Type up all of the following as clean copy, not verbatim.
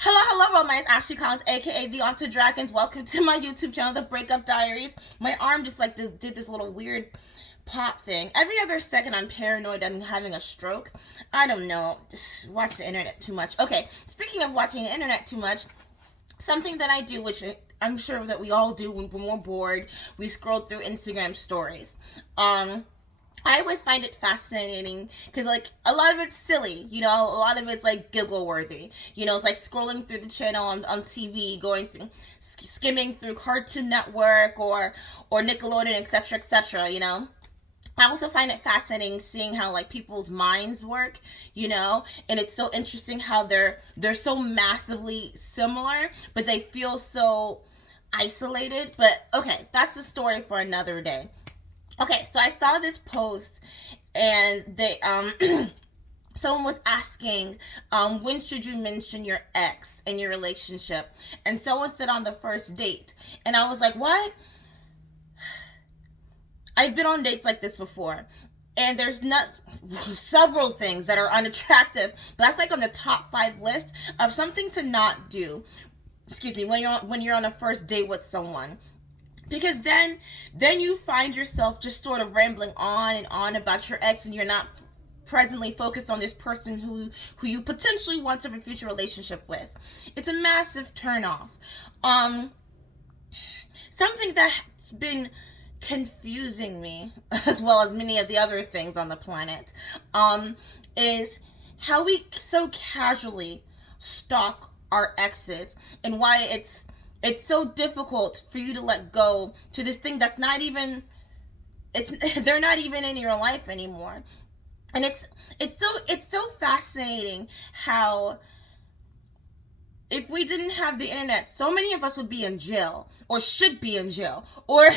Hello, romance. Ashley Collins, aka the Onto Dragons. Welcome to my YouTube channel, the Breakup Diaries. My arm just like did this little weird pop thing. Every other second, I'm paranoid I'm having a stroke. I don't know. Just watch the internet too much. Okay, speaking of watching the internet too much, something that I do, which I'm sure that we all do when we're bored, we scroll through Instagram stories. I always find it fascinating because, like, a lot of it's silly, a lot of it's like giggle worthy. It's like scrolling through the channel on TV, going through, skimming through Cartoon Network or Nickelodeon, etc., etc. I also find it fascinating seeing how like people's minds work, and it's so interesting how they're so massively similar, but they feel so isolated. But okay, that's the story for another day. Okay, so I saw this post, and they someone was asking, when should you mention your ex in your relationship? And someone said on the first date, and I was like, what? I've been on dates like this before, and there's not several things that are unattractive, but that's like on the top 5 list of something to not do. Excuse me, when you're on a first date with someone, because then you find yourself just sort of rambling on and on about your ex, and you're not presently focused on this person who you potentially want to have a future relationship with. It's a massive turnoff. Um, Something that's been confusing me, as well as many of the other things on the planet, is how we so casually stalk our exes, and why it's so difficult for you to let go to this thing that's not even, they're not even in your life anymore. And it's so fascinating how, if we didn't have the internet, so many of us would be in jail, or should be in jail, or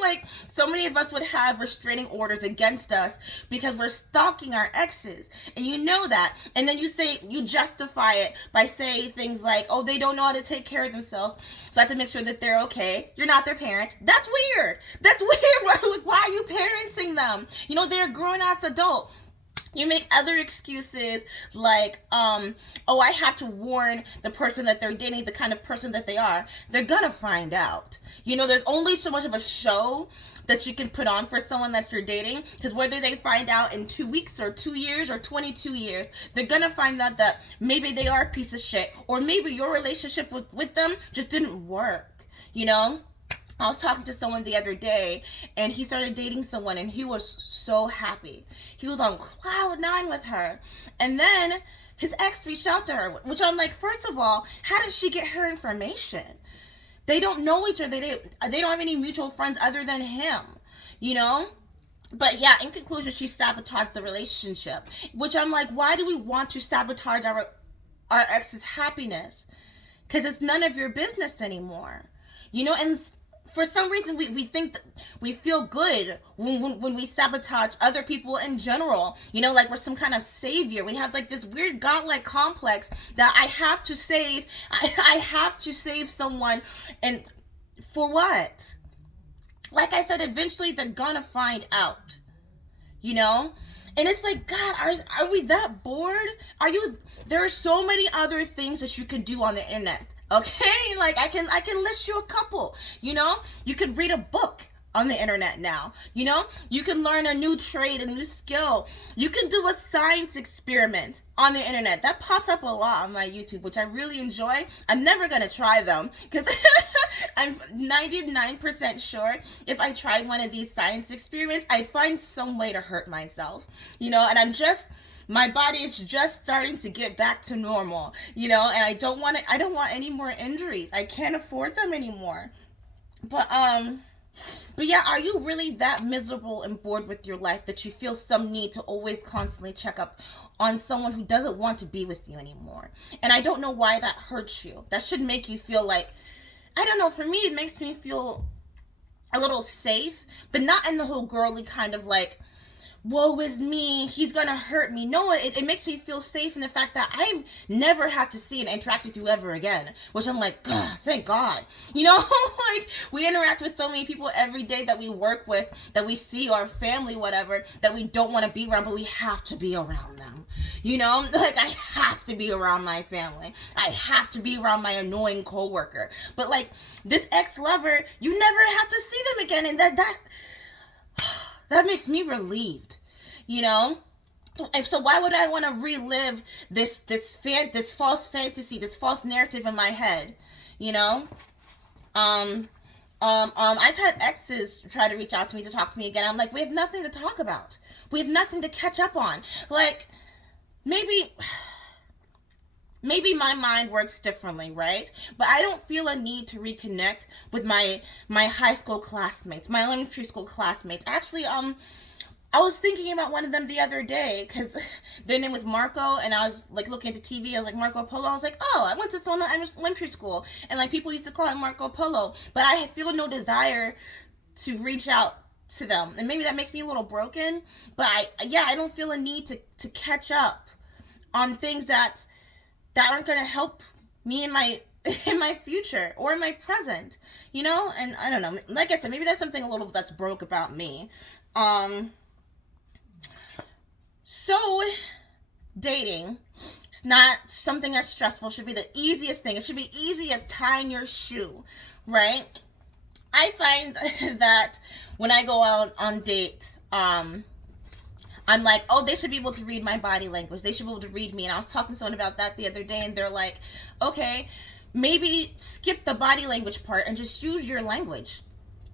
like, so many of us would have restraining orders against us because we're stalking our exes, and you know that. And then you justify it by saying things like, oh, they don't know how to take care of themselves, so I have to make sure that they're okay. You're not their parent. That's weird. That's weird. Like, why are you parenting them? They're a grown-ass adult. You make other excuses like, oh, I have to warn the person that they're dating the kind of person that they are. They're gonna find out. There's only so much of a show that you can put on for someone that you're dating, because whether they find out in 2 weeks or 2 years or 22 years, they're gonna find out that maybe they are a piece of shit, or maybe your relationship with them just didn't work. I was talking to someone the other day, and he started dating someone, and he was so happy. He was on cloud 9 with her. And then his ex reached out to her, which I'm like, first of all, how did she get her information? They don't know each other. They don't have any mutual friends other than him, you know? But yeah, in conclusion, she sabotaged the relationship, which I'm like, why do we want to sabotage our ex's happiness? Because it's none of your business anymore, and for some reason we think that we feel good when we sabotage other people in general, like we're some kind of savior. We have like this weird godlike complex that I have to save someone. And for what? Like I said, eventually they're gonna find out, you know and it's like, god, are we that bored? There are so many other things that you can do on the internet, okay? Like, I can list you a couple. You could read a book on the internet now. You can learn a new trade, a new skill. You can do a science experiment on the internet. That pops up a lot on my YouTube, which I really enjoy. I'm never gonna try them because I'm 99% sure if I tried one of these science experiments, I'd find some way to hurt myself. And my body is just starting to get back to normal, and I don't want any more injuries. I can't afford them anymore. But yeah, are you really that miserable and bored with your life that you feel some need to always constantly check up on someone who doesn't want to be with you anymore? And I don't know why that hurts you. That should make you feel like, I don't know, for me it makes me feel a little safe, but not in the whole girly kind of like, woe is me, he's gonna hurt me. No, it makes me feel safe in the fact that I never have to see and interact with you ever again, which I'm like, thank God. You know, like, we interact with so many people every day that we work with, that we see, our family, whatever, that we don't want to be around, but we have to be around them. You know, like, I have to be around my family, I have to be around my annoying coworker, but like, this ex-lover, you never have to see them again, and that makes me relieved, you know. So why would I want to relive this false fantasy, this false narrative in my head, you know? I've had exes try to reach out to me to talk to me again. I'm like, we have nothing to talk about. We have nothing to catch up on. Like, maybe my mind works differently, right? But I don't feel a need to reconnect with my high school classmates, my elementary school classmates. Actually, I was thinking about one of them the other day, because their name was Marco, and I was like looking at the TV. I was like, Marco Polo. I was like, oh, I went to Sona Elementary School, and like people used to call it Marco Polo, but I feel no desire to reach out to them, and maybe that makes me a little broken. But I don't feel a need to catch up on things that aren't going to help me in my future or in my present, you know. And I don't know, like I said, maybe that's something a little that's broke about me. So dating, it's not something that's stressful. It should be the easiest thing. It should be easy as tying your shoe, right? I find that when I go out on dates, I'm like, oh, they should be able to read my body language. They should be able to read me. And I was talking to someone about that the other day, and they're like, okay, maybe skip the body language part and just use your language.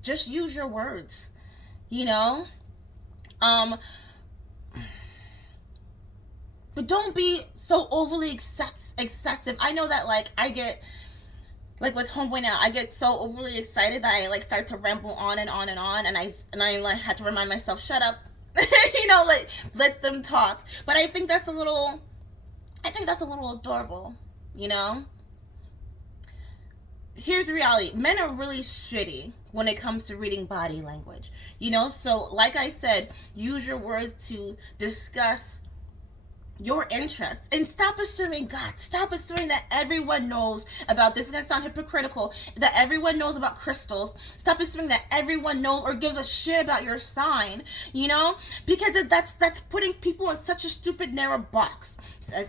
Just use your words, you know? But don't be so overly excessive. I know that, like, I get, like, with Homeboy now, I get so overly excited that I, like, start to ramble on and on and on, and I like, had to remind myself, shut up. You know, like, let them talk. But I think that's a little adorable, you know? Here's the reality. Men are really shitty when it comes to reading body language, you know? So, like I said, use your words to discuss your interests, and stop assuming that everyone knows about this. Is gonna sound hypocritical, that everyone knows about crystals. Stop assuming that everyone knows or gives a shit about your sign, you know, because that's putting people in such a stupid narrow box.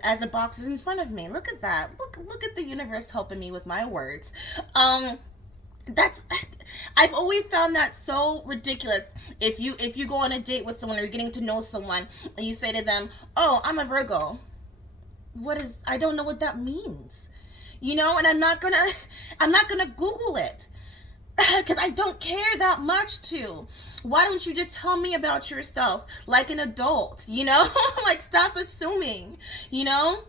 As a box is in front of me, look at that, look at the universe helping me with my words. That's I've always found that so ridiculous. If you go on a date with someone, or you're getting to know someone, and you say to them, oh, I'm a Virgo. I don't know what that means, you know. And I'm not gonna Google it, because I don't care that much to. Why don't you just tell me about yourself like an adult, you know? Like, stop assuming, you know.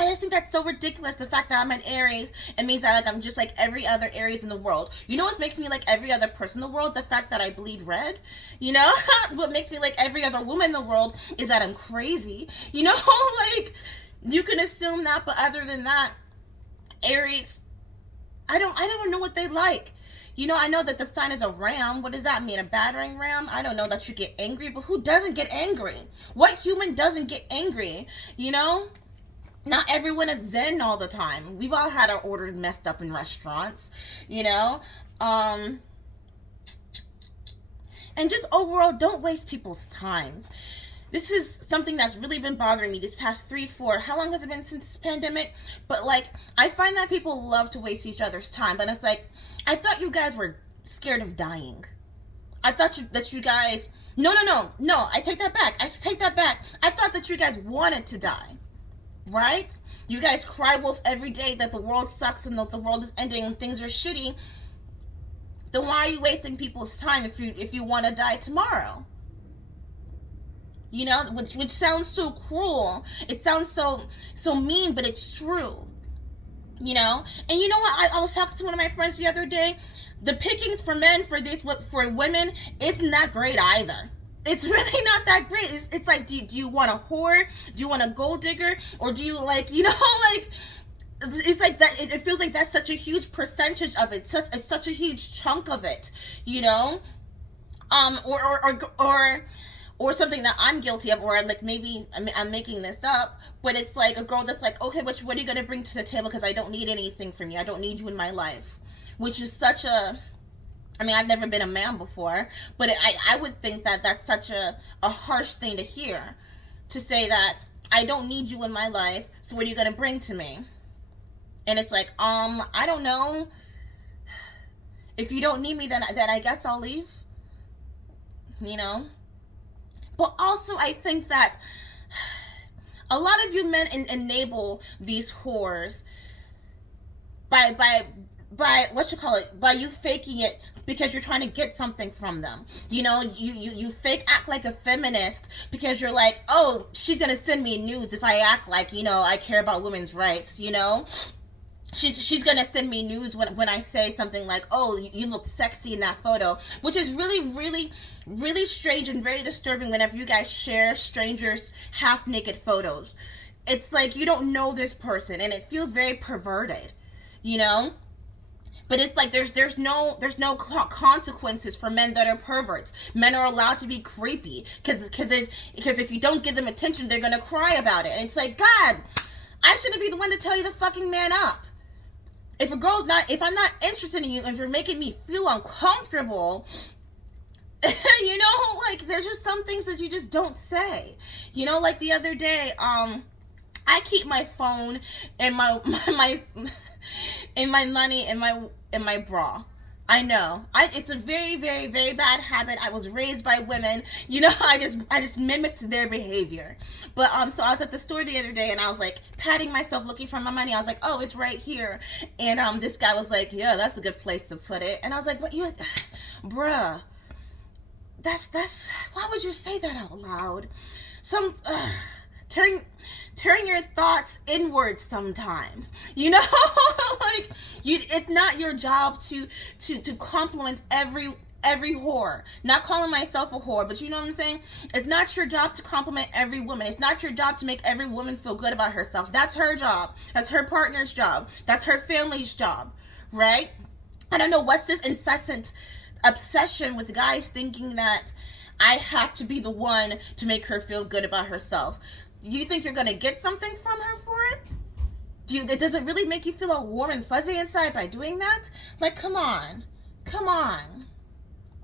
I just think that's so ridiculous. The fact that I'm an Aries, it means that, like, I'm just like every other Aries in the world. You know what makes me like every other person in the world? The fact that I bleed red. You know? What makes me like every other woman in the world is that I'm crazy. You know? Like, you can assume that, but other than that, Aries, I don't know what they like. You know, I know that the sign is a ram. What does that mean? A battering ram? I don't know that you get angry, but who doesn't get angry? What human doesn't get angry? You know? Not everyone is zen all the time. We've all had our orders messed up in restaurants, you know? And just overall, don't waste people's times. This is something that's really been bothering me this past 3-4. How long has it been since this pandemic? But, like, I find that people love to waste each other's time. But it's like, I thought you guys were scared of dying. I thought that you guys... No, I take that back. I thought that you guys wanted to die. Right? You guys cry wolf every day that the world sucks and that the world is ending and things are shitty. Then why are you wasting people's time if you want to die tomorrow? You know, which sounds so cruel. It sounds so mean, but it's true. You know? And you know what? I was talking to one of my friends the other day. The pickings for men for women isn't that great either. It's really not that great. It's like, do you want a whore? Do you want a gold digger? Or do you, like, you know, like, it's like that. It feels like that's such a huge percentage of it. Such a huge chunk of it, you know? Or or something that I'm guilty of, or I'm like, maybe I'm making this up, but it's like a girl that's like, okay, what are you gonna bring to the table? Because I don't need anything from you. I don't need you in my life, which is such a, I mean, I've never been a man before, but I would think that that's such a harsh thing to hear, to say that I don't need you in my life, so what are you gonna bring to me? And it's like, I don't know. If you don't need me, then I guess I'll leave. You know? But also, I think that a lot of you men enable these whores by what you call it, by you faking it because you're trying to get something from them. You know, you fake act like a feminist because you're like, oh, she's gonna send me nudes if I act like, you know, I care about women's rights, you know. She's gonna send me nudes when I say something like, oh, you look sexy in that photo, which is really strange and very disturbing whenever you guys share strangers half naked photos. It's like you don't know this person and it feels very perverted, you know. But it's like there's no consequences for men that are perverts. Men are allowed to be creepy because if you don't give them attention, they're gonna cry about it. And it's like, God, I shouldn't be the one to tell you to fucking man up. If if I'm not interested in you, if you're making me feel uncomfortable, you know, like there's just some things that you just don't say. You know, like the other day, I keep my phone and my in my money in my bra. I know. It's a very, very, very bad habit. I was raised by women. You know, I just mimicked their behavior. But so I was at the store the other day and I was like patting myself looking for my money. I was like, oh, it's right here. And this guy was like, yeah, that's a good place to put it. And I was like, what, you, bruh, that's why would you say that out loud? Turn your thoughts inward sometimes, you know. Like it's not your job to compliment every whore. Not calling myself a whore, but you know what I'm saying. It's not your job to compliment every woman. It's not your job to make every woman feel good about herself. That's her job. That's her partner's job. That's her family's job, right? I don't know what's this incessant obsession with guys thinking that I have to be the one to make her feel good about herself. Do you think you're going to get something from her for it? Does it really make you feel all warm and fuzzy inside by doing that? Like, come on.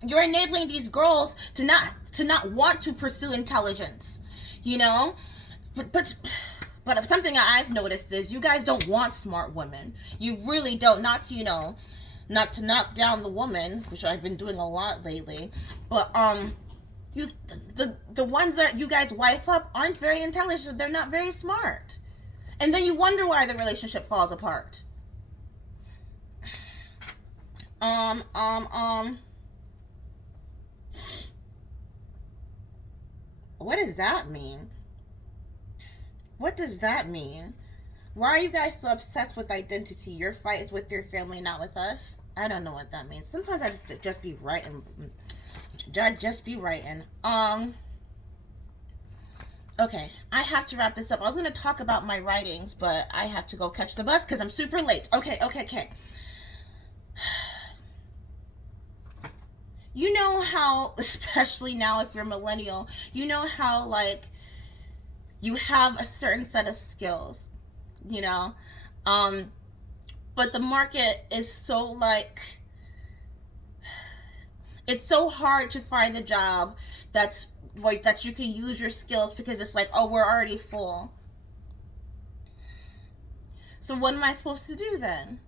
You're enabling these girls to not want to pursue intelligence, you know? But something I've noticed is you guys don't want smart women. You really don't. Not to knock down the woman, which I've been doing a lot lately, but the ones that you guys wife up aren't very intelligent. They're not very smart. And then you wonder why the relationship falls apart. What does that mean? What does that mean? Why are you guys so obsessed with identity? Your fight is with your family, not with us? I don't know what that means. Sometimes I just be writing. Okay, I have to wrap this up. I was going to talk about my writings, but I have to go catch the bus because I'm super late. Okay. You know how, especially now if you're millennial, you know how, like, you have a certain set of skills, you know? But the market is so, like, it's so hard to find a job that you can use your skills because it's like, oh, we're already full. So what am I supposed to do then?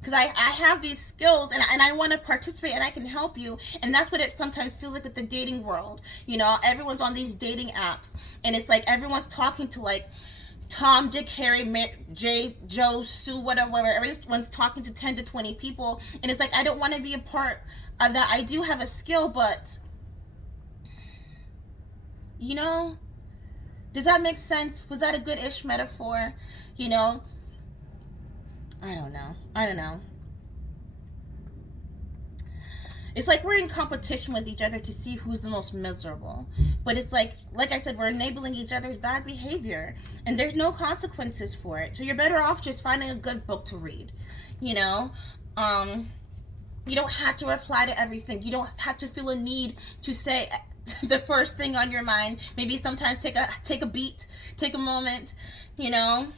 Because I have these skills and I want to participate and I can help you. And that's what it sometimes feels like with the dating world. You know, everyone's on these dating apps and it's like everyone's talking to like Tom, Dick, Harry, Jay, Joe, Sue, whatever. Everyone's talking to 10 to 20 people. And it's like, I don't want to be a part of that. I do have a skill, but, you know, does that make sense? Was that a good-ish metaphor? You know? I don't know. It's like we're in competition with each other to see who's the most miserable. But it's like I said, we're enabling each other's bad behavior. And there's no consequences for it. So you're better off just finding a good book to read. You know? You don't have to reply to everything. You don't have to feel a need to say the first thing on your mind. Maybe sometimes take a beat, take a moment, you know,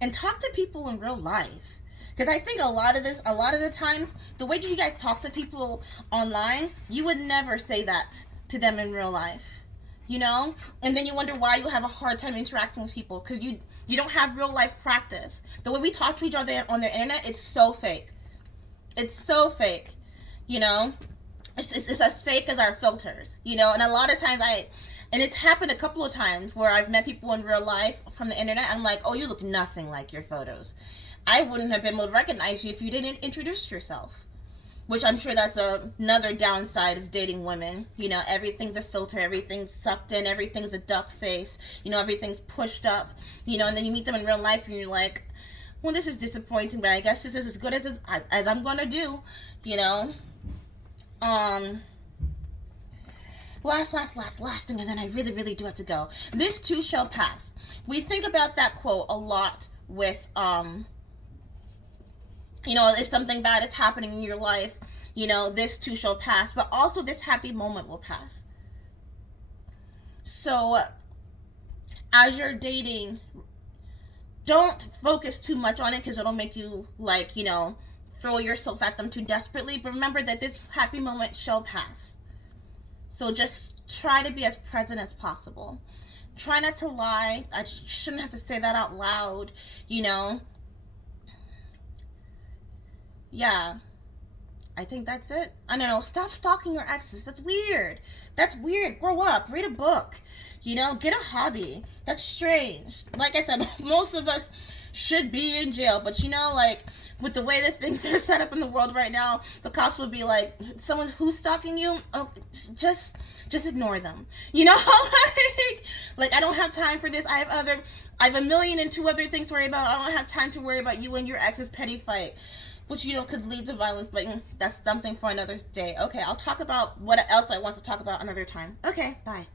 and talk to people in real life. Because I think a lot of the times, the way you guys talk to people online, you would never say that to them in real life, you know. And then you wonder why you have a hard time interacting with people, because you don't have real life practice. The way we talk to each other on the internet, it's so fake. It's so fake, you know. It's as fake as our filters, you know. And a lot of times and it's happened a couple of times where I've met people in real life from the internet, and I'm like, oh, you look nothing like your photos. I wouldn't have been able to recognize you if you didn't introduce yourself. Which I'm sure that's another downside of dating women. You know, everything's a filter, everything's sucked in, everything's a duck face, you know, everything's pushed up, you know, and then you meet them in real life and you're like, well, this is disappointing, but I guess this is as good as I'm gonna do, you know. Last thing, and then I really do have to go. This too shall pass. We think about that quote a lot with, you know, if something bad is happening in your life, you know, this too shall pass, but also this happy moment will pass. So, as you're dating, don't focus too much on it, because it'll make you, like, you know, throw yourself at them too desperately. But remember that this happy moment shall pass. So just try to be as present as possible. Try not to lie. I shouldn't have to say that out loud, you know. Yeah, I think that's it. I don't know. Stop stalking your exes. That's weird. That's weird. Grow up. Read a book. You know, get a hobby. That's strange. Like I said, most of us should be in jail. But, you know, like, with the way that things are set up in the world right now, the cops will be like, someone who's stalking you, oh, just ignore them. You know, like I don't have time for this. I have 1,000,002 other things to worry about. I don't have time to worry about you and your ex's petty fight, which, you know, could lead to violence, but that's something for another day. Okay, I'll talk about what else I want to talk about another time. Okay, bye.